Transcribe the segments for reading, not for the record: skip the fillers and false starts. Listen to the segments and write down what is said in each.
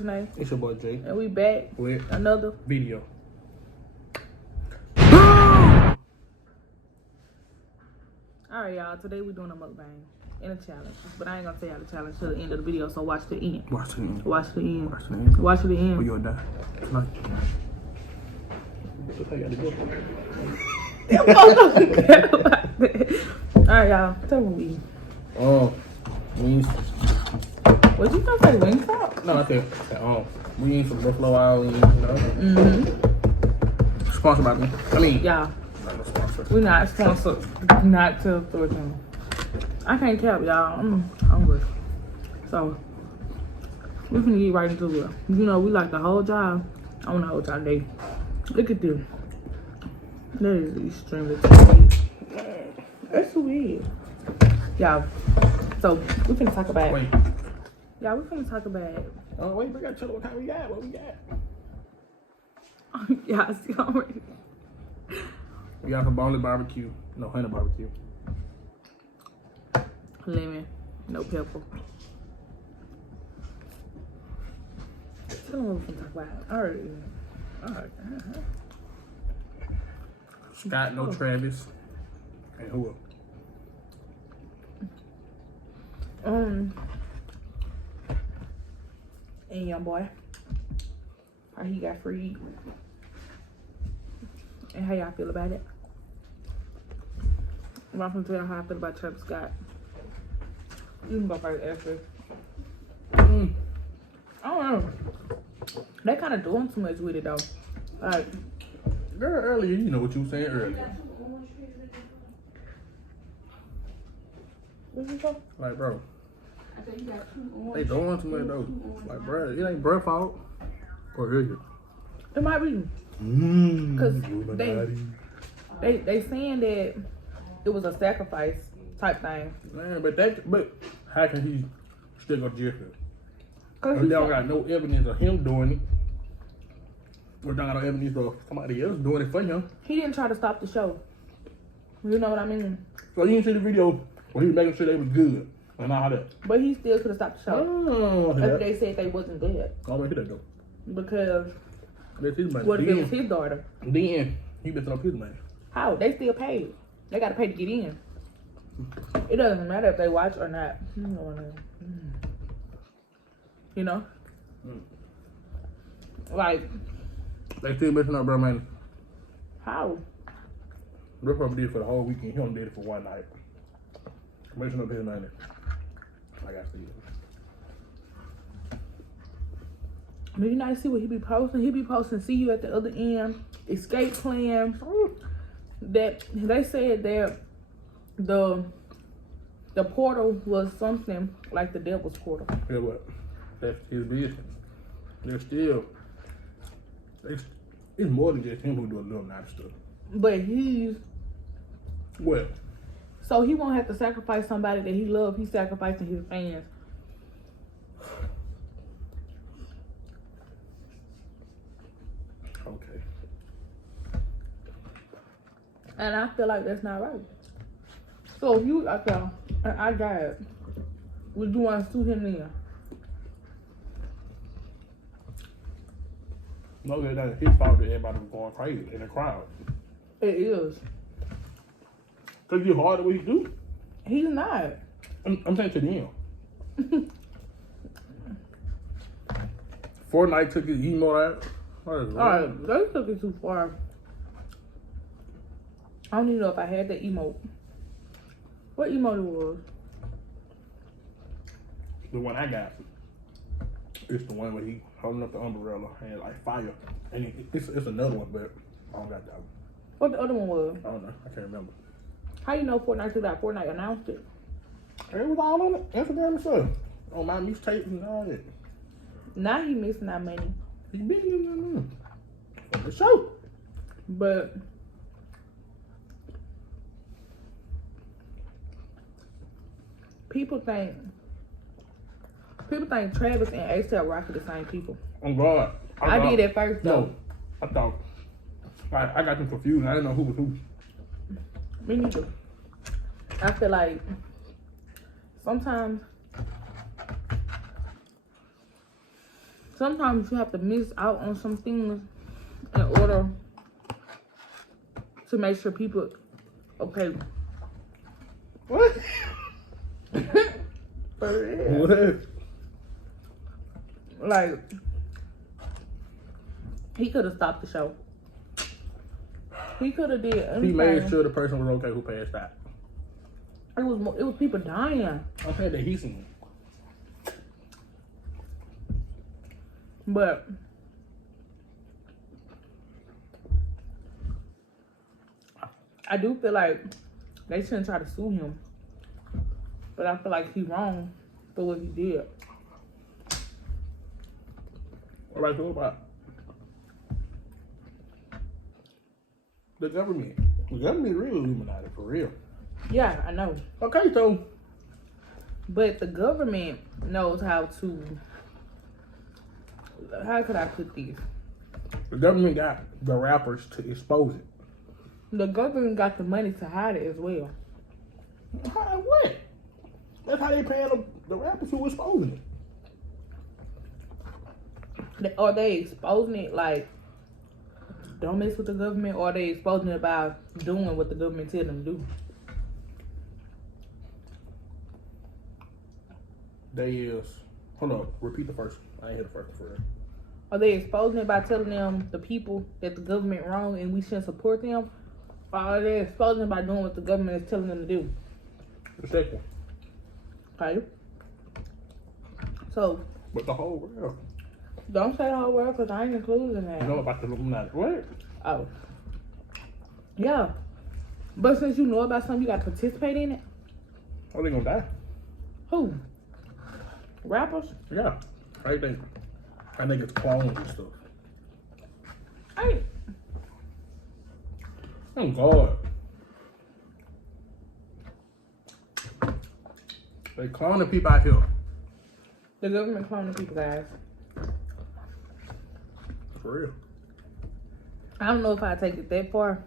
tonight. It's your boy Jay. And we back with another video. Alright, y'all. Today we doing a mukbang and a challenge. But I ain't gonna tell y'all the challenge till the end of the video, so watch the end. Watch the end. Watch the end. Watch the end. Watch the end. Or you'll die tonight. Alright, y'all. Tell me what we eat. Wings. Was you gonna say Wingstop? No, I said we eat some Buffalo Wild Wings, you know. Sponsored by me. I mean, Y'all. not no sponsor. We're not sponsored. Not till 13. I can't cap, y'all. I'm hungry. So, we finna get right into it. You know, we like the whole job on the whole time day. Look at this. That is extremely too big. That's too big. Y'all, so we finna talk about Wait. Y'all, we finna talk about Oh, wait, we gotta tell them what kind we got. What we got? y'all see already. We got some boneless barbecue. No, honey barbecue. Lemon, no pepper. Tell them what we finna talk about. Alright. Scott, no Travis. And who else? And young boy, how he got freed, and how y'all feel about it. I'm gonna tell you how I feel about Travis Scott. You can go first, Ashley. I don't know. They kind of doing too much with it though. Like, Girl, earlier, you know what you were saying earlier. what you talking? Like, bro, they doing too much though. Like, bro, it ain't bro fault. Or is it? It might be. Cause they saying that it was a sacrifice type thing. Man, but how can he still go to jail for it? Cause If they don't got no evidence of him doing it, or don't got no evidence of somebody else doing it for him. he didn't try to stop the show. You know what I mean? So you didn't see the video where he was making sure they was good and all that. But he still could have stopped the show. Oh, If yeah. they said they wasn't dead. Oh, wait, here they go. Because That's his money. what if it was Then his daughter? he messing up his money. How? They still paid. They gotta pay to get in. It doesn't matter if they watch or not. You know? Like, They still messing up bro money. how? Bro probably did it for the whole weekend. He only did it for one night. Messing up his money. Like I said. Do you not see what he be posting? He be posting, see you at the other end, escape plan. That they said that the portal was something like the devil's portal. Yeah, what? That's his business. They're still. It's more than just him who do a little nice stuff. But he's Well, so he won't have to sacrifice somebody that he loves. He's sacrificing his fans. okay. And I feel like that's not right. So if you, okay, and I died, would you want to sue him then? No, that ain't his fault that everybody was going crazy in the crowd. It is. Cause you hard at what he do. He's not. I'm saying to them. Fortnite took his emo out. Alright, they took it too far. I don't even know if I had that emote. What emote it was? The one I got. It's the one where he holding up the umbrella and like fire. And it's another one, but I don't got that one. What the other one was? I don't know. I can't remember. How you know Fortnite took that? Fortnite announced it. It was all on Instagram and stuff. On my mixtape and all that. Now he missing that money. He been doing that for sure. But people think Travis and A$AP Rocky the same people. I'm God. I did at first though. No, I thought I got them confused. I didn't know who was who. Me neither. I feel like sometimes sometimes you have to miss out on some things in order to make sure people okay. What? For real. What? Like, he could have stopped the show. He could have did anything. He made sure the person was okay who passed out. It was people dying. I'm saying that he seen. But I do feel like they shouldn't try to sue him. But I feel like he's wrong for what he did. All right, so what about the government? The government really Illuminati for real. Yeah, I know. Okay, so But the government knows how to. How could I put this? the government got the rappers to expose it. The government got the money to hide it as well. How, what? That's how they paying the rappers who exposing it. Are they exposing it like don't mess with the government, or are they exposing it by doing what the government tell them to do? They is. Hold on. Repeat the first. I ain't hear the first one for real. Are they exposing it by telling them, the people, that the government wrong and we shouldn't support them? Or are they exposing it by doing what the government is telling them to do? The second one. Okay. So, But the whole world. don't say the whole world because I ain't included in that. You know about the Illuminati. What? Oh. Yeah. But since you know about something, you got to participate in it? How they gonna die? Who? Rappers? Yeah. I think it's clones and stuff. Hey. Oh God. They cloning people out here. The government cloning people, guys. For real. I don't know if I take it that far,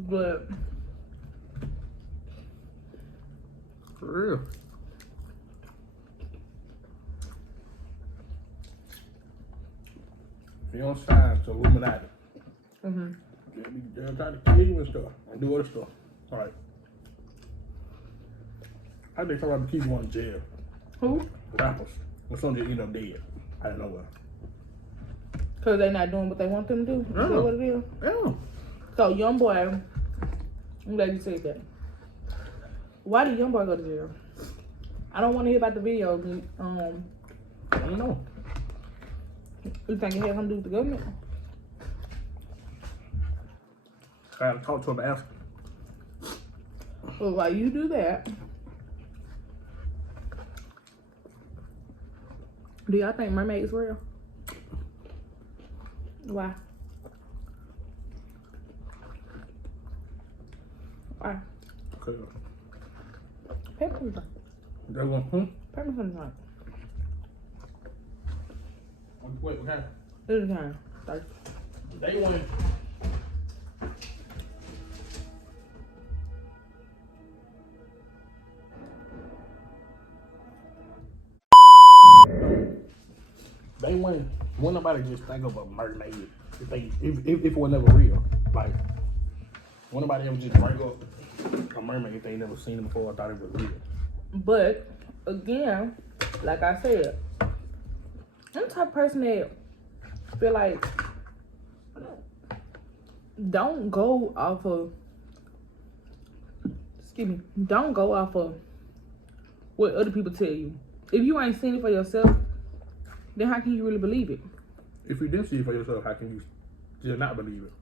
but For real. If you don't sign to Illuminati, they'll try to kill you and stuff and do other stuff. All right. I think somebody keep you in jail. who? Rappers. Or some just end up dead. I don't know why. Because they not doing what they want them to do? Is that what it is? Yeah. So, YoungBoy, I'm glad you said that. Why did YoungBoy go to jail? I don't want to hear about the video. I don't know. You think it had something to do with the government? I gotta talk to him after. Well, while you do that, do y'all think mermaids real? Why? Why? Okay. Pepper drink. That one, Pepper drink. Wait, okay. This is time. They want. They wouldn't nobody just think of a mermaid if it was never real. Like, wouldn't nobody ever just bring up a mermaid if they never seen it before or thought it was real. But again, like I said, I'm the type of person that feel like don't go off of what other people tell you. If you ain't seen it for yourself, then how can you really believe it? If you didn't see it for yourself, how can you still not believe it?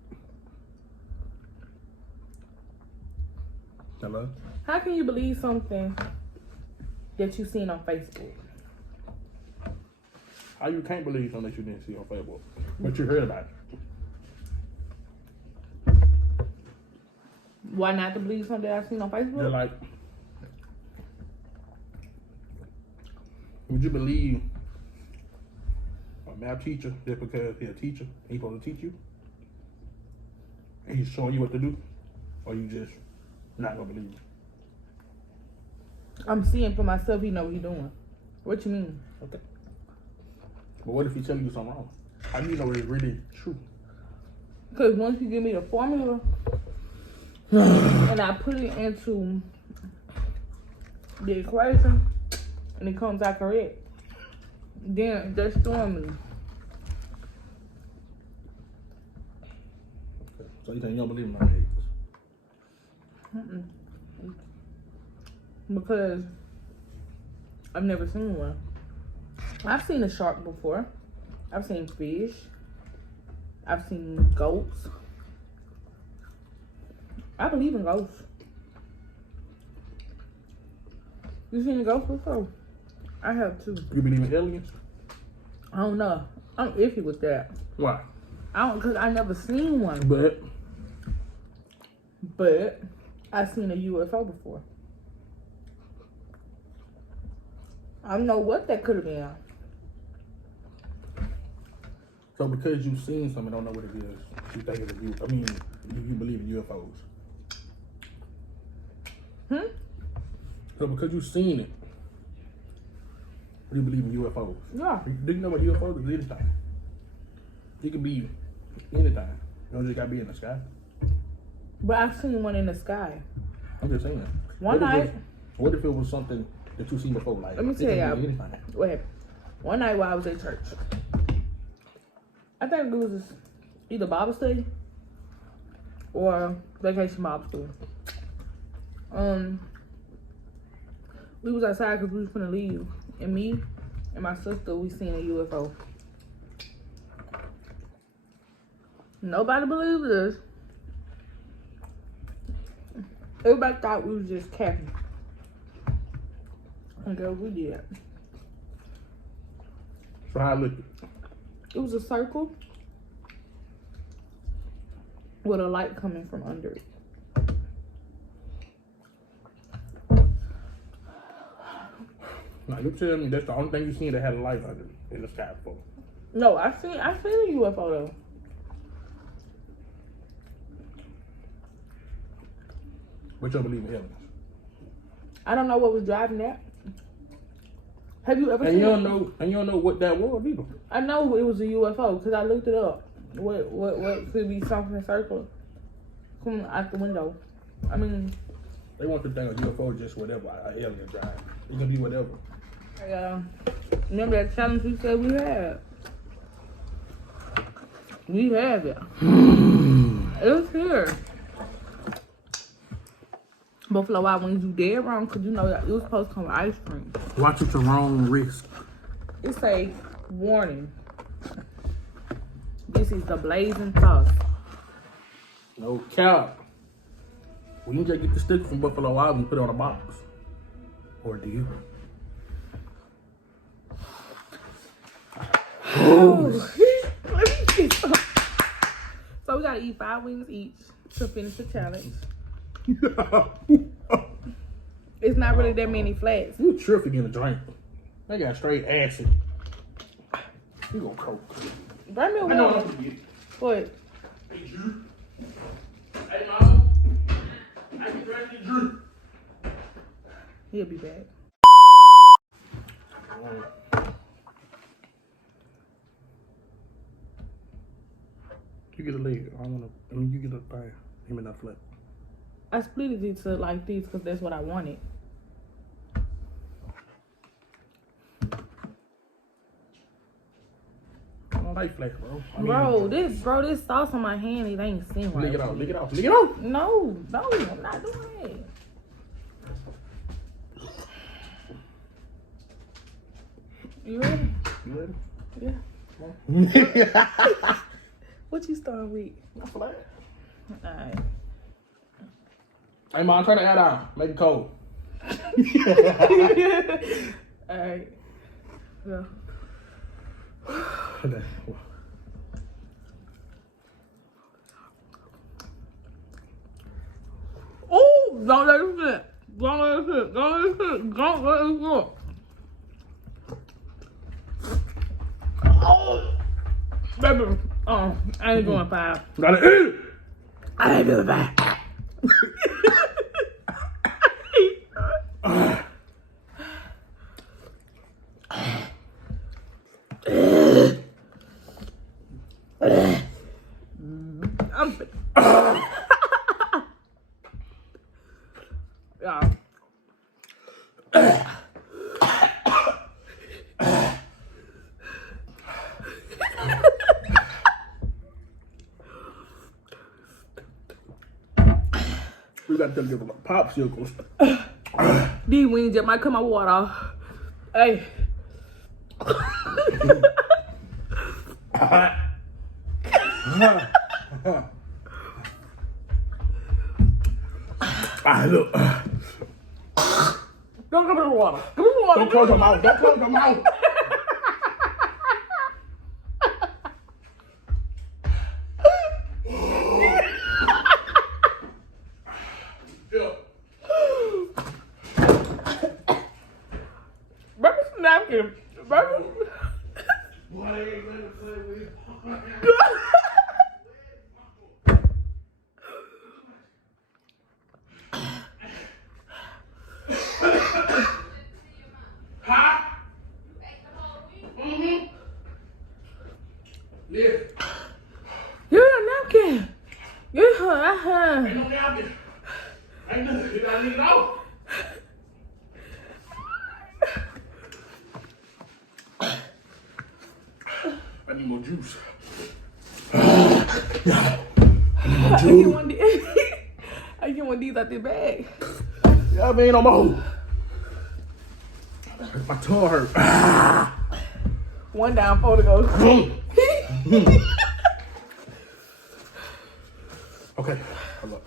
Hello? How can you believe something that you seen on Facebook? How you can't believe something that you didn't see on Facebook, but you heard about it? Why not to believe something that I seen on Facebook? They're like, would you believe a math teacher just because he's a teacher, he's supposed to teach you, and he's showing you what to do, or you just not gonna believe it? I'm seeing for myself he know what he doing. What you mean? Okay. But what if he telling you something wrong? How do you know it's really true? Because once you give me the formula and I put it into the equation and it comes out correct, then that's throwing me. So you think you don't believe in my eggs? Because I've never seen one. I've seen a shark before. I've seen fish. I've seen goats. I believe in ghosts. You seen a ghost before? I have too. You believe in aliens? I don't know. I'm iffy with that. Why? Cause I never seen one. But I seen a UFO before. I don't know what that could have been. So because you've seen something, don't know what it is, you think it's a UFO. I mean, you believe in UFOs. So because you've seen it, you believe in UFOs. Yeah. Do you know what UFOs is? Anything. It could be anything. You don't just gotta be in the sky. But I've seen one in the sky. I'm just saying. One night. What if it was something that you seen before? Like, let me tell you anything. What happened. One night while I was at church, I think it was either Bible study or vacation Bible school. We was outside because we was finna leave, and me and my sister, we seen a UFO. Nobody believed us. Everybody thought we was just capping. And girl, we did. So how it looked? It was a circle with a light coming from under it. Now you tell me that's the only thing you seen that had a light under it in the sky before. No, I seen a UFO though. But you don't believe in aliens. I don't know what was driving that. Have you ever And seen you don't know, and you don't know what that was either. I know it was a UFO because I looked it up. What could be something circle coming out the window? I mean, they want to think a UFO is just whatever, an alien drive. It can be whatever. Remember that challenge we said we had? We have it. It's here. Buffalo Wild Wings, you dead wrong because you know that it was supposed to come with ice cream. Watch at your own risk. It's a warning. This is the blazing sauce. No cap. We can just get the sticker from Buffalo Wild and put it on a box. Or do you? Oh. Let me get some. So we gotta eat 5 wings each to finish the challenge. It's not really that many flats. You tripping in a drink. They got straight acid. You gonna coke. Bring me a I know water. what I'm gonna get. What? Hey, Drew. Hey, mama. I can drink you, Drew. He'll be back. You get a leg. I wanna. I mean, you get a thigh. Him and that flat. I split it into like these because that's what I wanted. I don't like flex, bro. I mean, This sauce on my hand, it ain't seen right. Lick it off. Lick it off. Lick it off. No, I'm not doing it. You ready? You ready? Yeah. What you starting with? Not flat. Alright. Hey, mom, turn the air down. Make it cold. Alright. Yeah. Okay. Oh, don't let it sit. Don't let it sit. Don't let it sit. Don't let it sit. Oh, baby. Oh, I ain't doing 5. Gotta eat it. I ain't doing 5. Yeah. We got them different popsicles. These wings just might cut my water off. Hey. Look. Don't come in the water. Come in the water. Don't close your mouth. Don't close your mouth. Bring me some napkin. Bring me. Yeah. Give me a napkin. Give her. Ain't no napkin. Ain't no, you gotta leave it out. I need more juice. I get one of these. I get one of these out the bag. Yeah, I mean, no more. My tongue hurt. One down, 4 to go. Okay, hold up.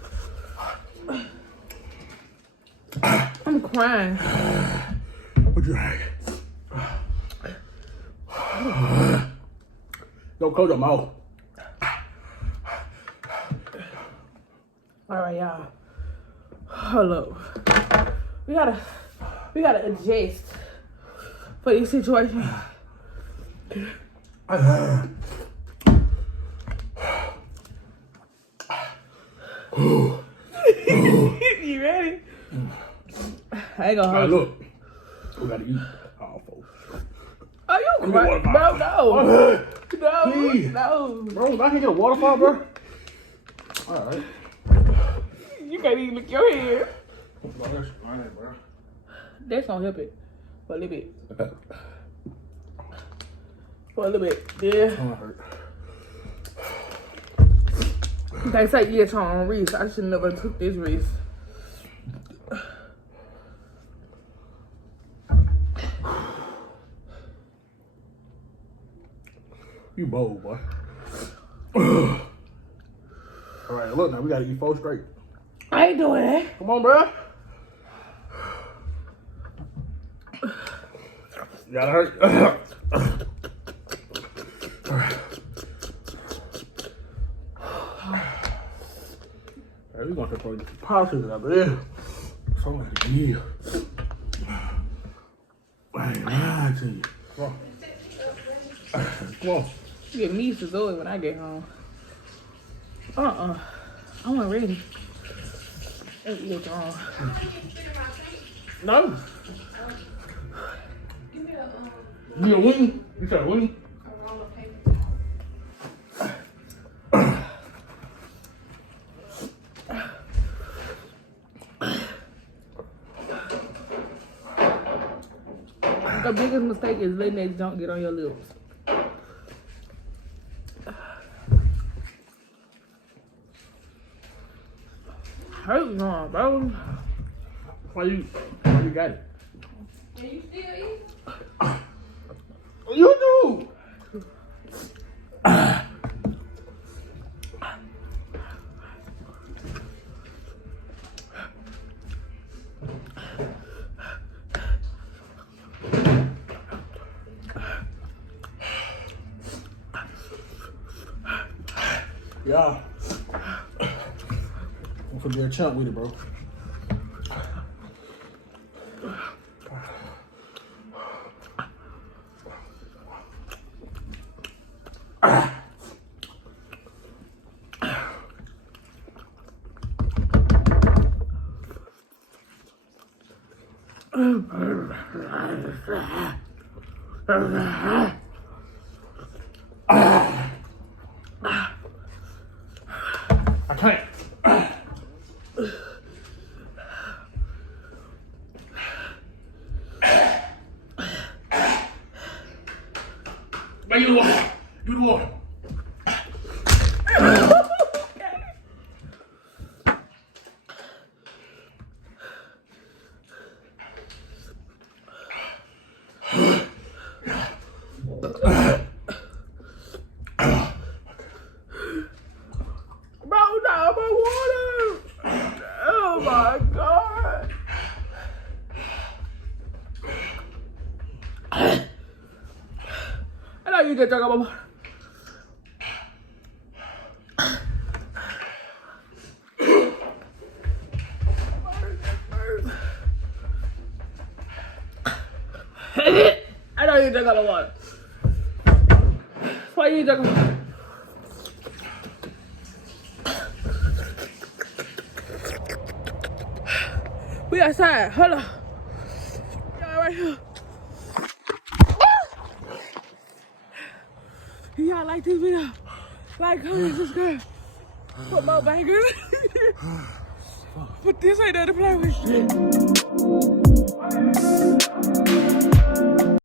I'm crying. What you like? Don't close your mouth. All right, y'all. Hold up. We gotta adjust for this situation. You ready? I ain't gonna hold you. Look, we gotta eat. Oh, folks. Are you Give me a crying? water Bro, bottle. no. No, Please. no. Bro, I can get a waterfall, bro. All right. You can't even lick your head. Bro, that's fine, bro. That's gonna help it. For a little bit. For a little bit. Yeah. Tongue hurt. They say yes on risk. I should never took this risk. You bold, boy. All right, look now, we gotta eat 4 straight. I ain't doing that. Come on, bro. You gotta hurt. All right. Hey, we gonna have to throw these positives out there. So I'm gonna give. I ain't lying to you. Come on. Come on. You get me to do it when I get home. I wasn't ready. Let's eat on. No. Give me a wing. You said a wing? The biggest mistake is letting that junk get on your lips. Hurt on, bro. Why you got it? Can you still eat? You do. Yeah. I'm gonna be a chump with it, bro. I can't. Hey, you the water. You the water. Bro, now my water. Oh my God. I know you just talking about. I know you talking about water. Why you talking about? We outside. Hold on. Y'all right here. If y'all like this video, like, comment, subscribe. Put more bangers. But this ain't nothing to play with.